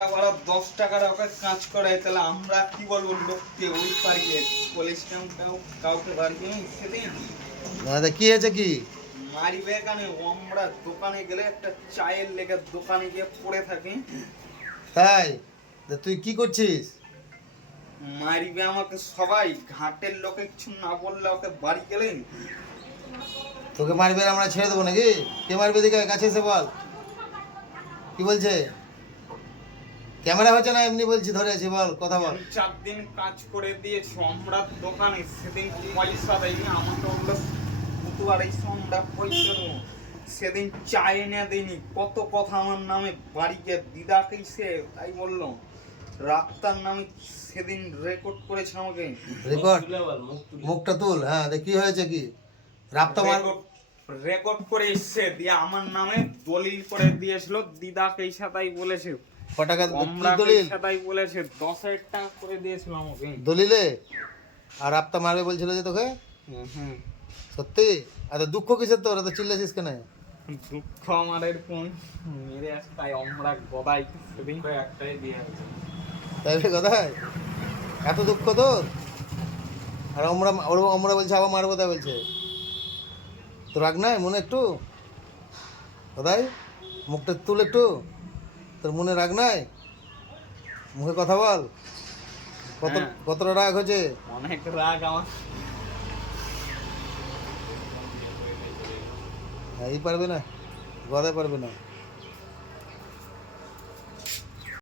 ওরা দশ টাকার ওকে কাজ করায় তাহলে আমরা কি বলব লোককে? ওই পারিয়ে কাউ কাউকে বাড়িয়ে সেদিন দাদা কি হয়েছে কি? মারিবে কেন আমরা দোকানে গেলে একটা চায়ের লেগে দোকানে গিয়ে পড়ে থাকি। তাই? তুই কি করছিস? মারিবে আমাকে সবাই ঘাটের লোকে কিছু না বললে ওকে বাড়ি গেলেন তোকে মারবে আমরা ছেড়ে দেবো নাকি? কে মারবে দিকে কাছে এসে বল। কি বলছে? ক্যামেরা হচ্ছে না এমনি বলছি ধরে আছি বল কথা বল। চার দিন কাজ করে দিয়ে আমরা দোকানে। সেদিন পয়সা দেয়নি আমাকে বলল দুটো আড়াইশো আমরা পয়সা দেবো সেদিন চা এনে দিইনি কত কথা আমার নামে বাড়িতে দিদাকে সে তাই বলল রাস্তার নামে সেদিন রেকর্ড করেছে আমাকে। রেকর্ড মুখটা তুল হ্যাঁ দেখ কি হয়েছে কি? রাপ্তা মার রেকর্ড করে এসছে দিয়ে আমার নামে দলিল করে দিয়েছিল দিদাকে এই সাথে বলেছে। টাকা দলিল? বলেছে দশ হাজার টাকা করে দিয়েছিল আমাকে। দলিলে? আর রাপ্তা মারবে বলছিল যে তোকে? সত্যি? এত দুঃখ কিসের তোর? এত চিল্লাছিস কেন? দুঃখ আমার এরকম মেরে আসে তাই আমরা গদাই সেদিন একটাই দিয়ে আছে। তাই কোথায় এত দুঃখ তোর? আর আমরা আমরা বলছে আবার মারবো তাই বলছে। তো রাগ নাই? মনে একটু? কোথায় মুখটা তুল একটু। তোর মনে রাগ নাই? মুখে কথা বল। কত হ্যাঁ। কতটা রাগ হয়েছে? অনেক রাগ আমার। হ্যাঁ এই পারবে না। গদায় পারবে না।